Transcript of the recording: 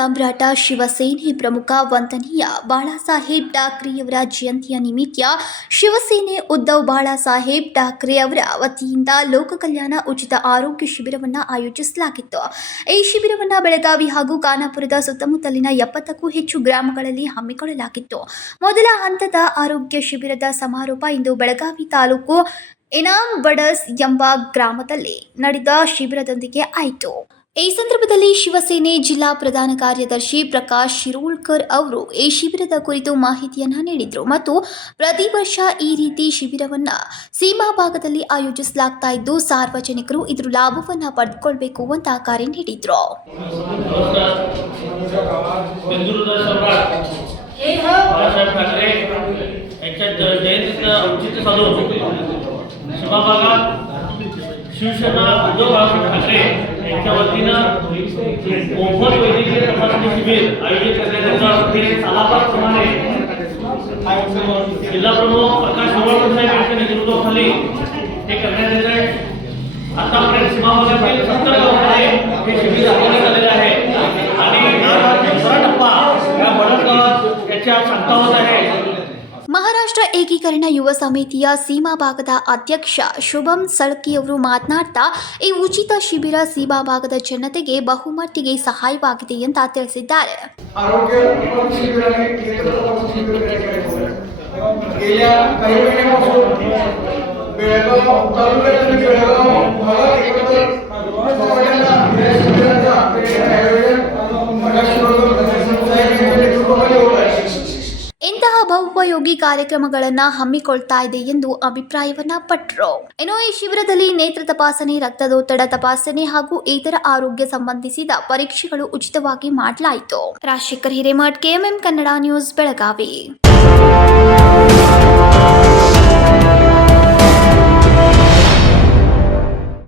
ಸಾಮ್ರಾಟ ಶಿವಸೇನೆ ಪ್ರಮುಖ ವಂದನೀಯ ಬಾಳಾಸಾಹೇಬ್ ಠಾಕ್ರೆಯವರ ಜಯಂತಿಯ ನಿಮಿತ್ತ ಶಿವಸೇನೆ ಉದ್ಧವ್ ಬಾಳಾಸಾಹೇಬ್ ಠಾಕ್ರೆ ಅವರ ವತಿಯಿಂದ ಲೋಕ ಕಲ್ಯಾಣ ಉಚಿತ ಆರೋಗ್ಯ ಶಿಬಿರವನ್ನು ಆಯೋಜಿಸಲಾಗಿತ್ತು. ಈ ಶಿಬಿರವನ್ನು ಬೆಳಗಾವಿ ಹಾಗೂ ಖಾನಾಪುರದ ಸುತ್ತಮುತ್ತಲಿನ ಎಪ್ಪತ್ತಕ್ಕೂ ಹೆಚ್ಚು ಗ್ರಾಮಗಳಲ್ಲಿ ಹಮ್ಮಿಕೊಳ್ಳಲಾಗಿತ್ತು. ಮೊದಲ ಹಂತದ ಆರೋಗ್ಯ ಶಿಬಿರದ ಸಮಾರೋಪ ಇಂದು ಬೆಳಗಾವಿ ತಾಲೂಕು ಇನಾಮ್ ಬಡಸ್ ಎಂಬ ಗ್ರಾಮದಲ್ಲಿ ನಡೆದ ಶಿಬಿರದೊಂದಿಗೆ ಆಯಿತು. ಈ ಸಂದರ್ಭದಲ್ಲಿ ಶಿವಸೇನೆ ಜಿಲ್ಲಾ ಪ್ರಧಾನ ಕಾರ್ಯದರ್ಶಿ ಪ್ರಕಾಶ್ ಶಿರೋಳ್ಕರ್ ಅವರು ಈ ಶಿಬಿರದ ಕುರಿತು ಮಾಹಿತಿಯನ್ನ ನೀಡಿದರು ಮತ್ತು ಪ್ರತಿ ವರ್ಷ ಈ ರೀತಿ ಶಿಬಿರವನ್ನ ಸೀಮಾ ಭಾಗದಲ್ಲಿ ಆಯೋಜಿಸಲಾಗ್ತಾ ಇದ್ದು ಸಾರ್ವಜನಿಕರು ಇದರ ಲಾಭವನ್ನ ಪಡೆದುಕೊಳ್ಬೇಕು ಅಂತ ಕರೆ ನೀಡಿದ್ರು बेंगळुरूचा सम्राट बाळासाहेब ठाकरे यांच्या ज- जयंतीचं औचित्य साधून शिवाभागात शिवसेना उद्धव बाळासाहेब ठाकरे यांच्या वतीनं मोफत वैद्यकीय तपासणी शिबिर आयोजित करण्यात येतं हे सालाबादप्रमाणे जिल्हा प्रमुख प्रकाश शिवळकर साहेब यांच्या नेतृत्वाखाली हे करण्यात येत आहे आतापर्यंत सीमाभागातील सत्तर गावांमध्ये हे शिबिर राबवण्यात आलेले आहे. आणि दुसरा टप्पा या बडद गावात याची आज आहे. ಮಹಾರಾಷ್ಟ್ರ ಏಕೀಕರಣ ಯುವ ಸಮಿತಿಯ ಸೀಮಾ ಭಾಗದ ಅಧ್ಯಕ್ಷ ಶುಭಂ ಸಳ್ಕಿಯವರು ಮಾತನಾಡ್ತಾ, ಈ ಉಚಿತ ಶಿಬಿರ ಸೀಮಾ ಭಾಗದ ಜನತೆಗೆ ಬಹುಮಟ್ಟಿಗೆ ಸಹಾಯವಾಗಿದೆ ಅಂತ ತಿಳಿಸಿದ್ದಾರೆ. ಬೆಳಗಾವ್ ಬಹುಪಯೋಗಿ ಕಾರ್ಯಕ್ರಮಗಳನ್ನು ಹಮ್ಮಿಕೊಳ್ತಾ ಇದೆ ಎಂದು ಅಭಿಪ್ರಾಯವನ್ನ ಪಟ್ಟರು ಏನೋ ಈ ಶಿಬಿರದಲ್ಲಿ ನೇತ್ರ ತಪಾಸಣೆ, ರಕ್ತದೊತ್ತಡ ತಪಾಸಣೆ ಹಾಗೂ ಇತರ ಆರೋಗ್ಯ ಸಂಬಂಧಿಸಿದ ಪರೀಕ್ಷೆಗಳು ಉಚಿತವಾಗಿ ಮಾಡಲಾಯಿತು. Rajashekhar Hiremath, KMM Kannada news, Belagavi.